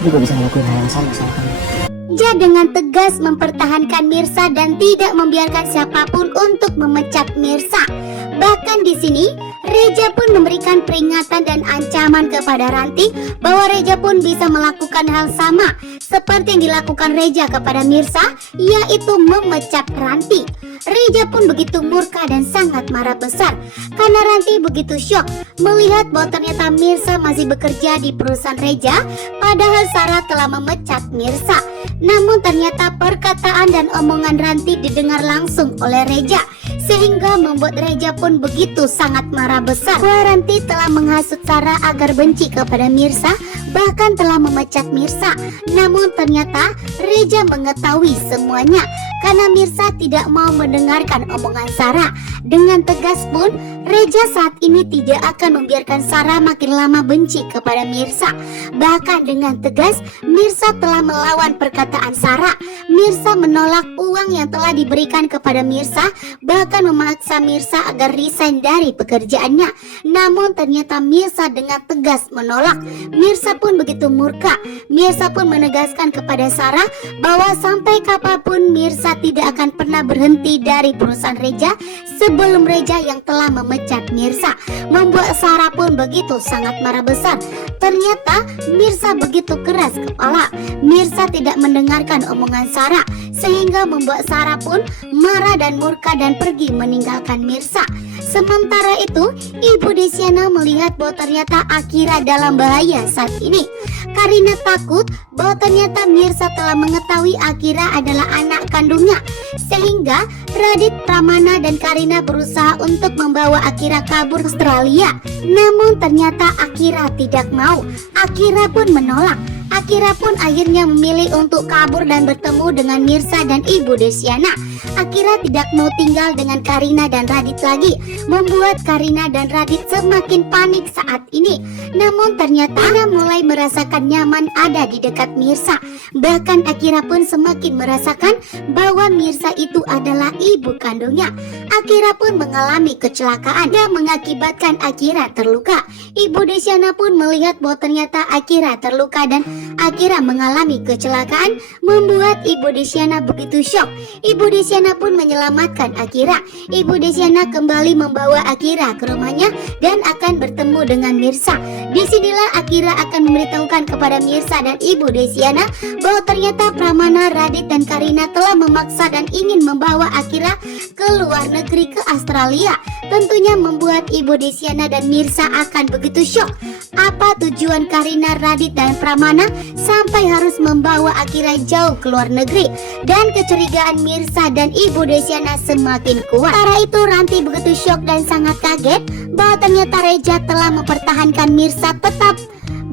juga bisa ngelakuin hal yang sama kamu. Reja dengan tegas mempertahankan Mirsa dan tidak membiarkan siapapun untuk memecat Mirsa. Bahkan di sini Reja pun memberikan peringatan dan ancaman kepada Ranti bahwa Reja pun bisa melakukan hal sama seperti yang dilakukan Reja kepada Mirsa, yaitu memecat Ranti. Reja pun begitu murka dan sangat marah besar karena Ranti begitu syok melihat bahwa ternyata Mirsa masih bekerja di perusahaan Reja, padahal Sarah telah memecat Mirsa. Namun ternyata perkataan dan omongan Ranti didengar langsung oleh Reja, sehingga membuat Reja pun begitu sangat marah besar bahwa Ranti telah menghasut Sarah agar benci kepada Mirsa, bahkan telah memecat Mirsa. Namun ternyata Reja mengetahui semuanya karena Mirsa tidak mau mendengarkan omongan Sarah. Dengan tegas pun Reja saat ini tidak akan membiarkan Sarah makin lama benci kepada Mirsa. Bahkan dengan tegas Mirsa telah melawan perkataan Sarah. Mirsa menolak uang yang telah diberikan kepada Mirsa, bahkan memaksa Mirsa agar resign dari pekerjaannya. Namun ternyata Mirsa dengan tegas menolak. Mirsa pun begitu murka. Mirsa pun menegaskan kepada Sarah bahwa sampai kapanpun Mirsa tidak akan pernah berhenti dari perusahaan Reja sebelum Reja yang telah memecat Mirsa. Membuat Sarah pun begitu sangat marah besar. Ternyata Mirsa begitu keras kepala. Mirsa tidak mendengarkan omongan Sarah, sehingga membuat Sarah pun marah dan murka dan pergi meninggalkan Mirsa. Sementara itu, Ibu Desiana melihat bahwa ternyata Akira dalam bahaya saat ini. Karina takut bahwa ternyata Mirsa telah mengetahui Akira adalah anak kandungnya, sehingga Radit, Pramana, dan Karina berusaha untuk membawa Akira kabur ke Australia. Namun ternyata Akira tidak mau. Akira pun menolak. Akira pun akhirnya memilih untuk kabur dan bertemu dengan Mirsa dan Ibu Desiana. Akira tidak mau tinggal dengan Karina dan Radit lagi, membuat Karina dan Radit semakin panik saat ini. Namun ternyata Akira mulai merasakan nyaman ada di dekat Mirsa. Bahkan Akira pun semakin merasakan bahwa Mirsa itu adalah ibu kandungnya. Akira pun mengalami kecelakaan yang mengakibatkan Akira terluka. Ibu Desiana pun melihat bahwa ternyata Akira terluka dan Akira mengalami kecelakaan, membuat Ibu Desiana begitu syok. Ibu Desiana pun menyelamatkan Akira. Ibu Desiana kembali membawa Akira ke rumahnya dan akan bertemu dengan Mirsa. Disinilah Akira akan memberitahukan kepada Mirsa dan Ibu Desiana bahwa ternyata Pramana, Radit, dan Karina telah memaksa dan ingin membawa Akira ke luar negeri, ke Australia. Tentunya membuat Ibu Desiana dan Mirsa akan begitu syok. Apa tujuan Karina, Radit, dan Pramana sampai harus membawa Akira jauh ke luar negeri? Dan kecurigaan Mirsa dan Ibu Desiana semakin kuat. Sementara itu Ranti begitu syok dan sangat kaget bahwa ternyata Reja telah mempertahankan Mirsa tetap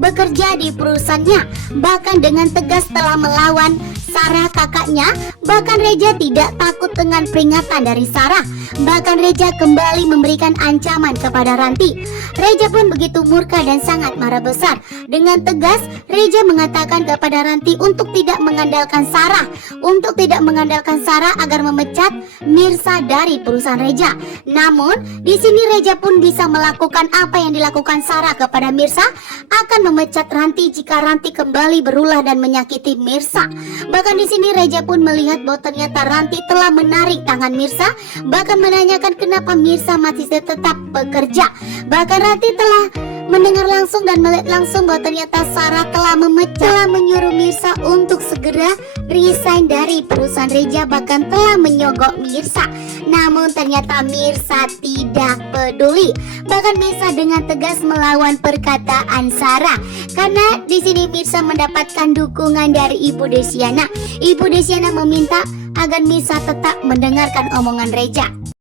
bekerja di perusahaannya. Bahkan dengan tegas telah melawan Sarah kakaknya. Bahkan Reja tidak takut dengan peringatan dari Sarah. Bahkan Reja kembali memberikan ancaman kepada Ranti. Reja pun begitu murka dan sangat marah besar. Dengan tegas Reja mengatakan kepada Ranti untuk tidak mengandalkan Sarah, untuk tidak mengandalkan Sarah agar memecat Mirsa dari perusahaan Reja. Namun di sini Reja pun bisa melakukan apa yang dilakukan Sarah kepada Mirsa, akan memecat Ranti jika Ranti kembali berulah dan menyakiti Mirsa. Bahkan di sini Reja pun melihat bahwa ternyata Ranti telah menarik tangan Mirsa, bahkan menanyakan kenapa Mirsa masih tetap bekerja. Bahkan Ranti telah mendengar langsung dan melihat langsung bahwa ternyata Sarah telah menyuruh Mirsa untuk segera resign dari perusahaan Reja, bahkan telah menyogok Mirsa. Namun ternyata Mirsa tidak peduli. Bahkan Mirsa dengan tegas melawan perkataan Sarah. Karena di sini Mirsa mendapatkan dukungan dari Ibu Desiana. Ibu Desiana meminta agar Mirsa tetap mendengarkan omongan Reja.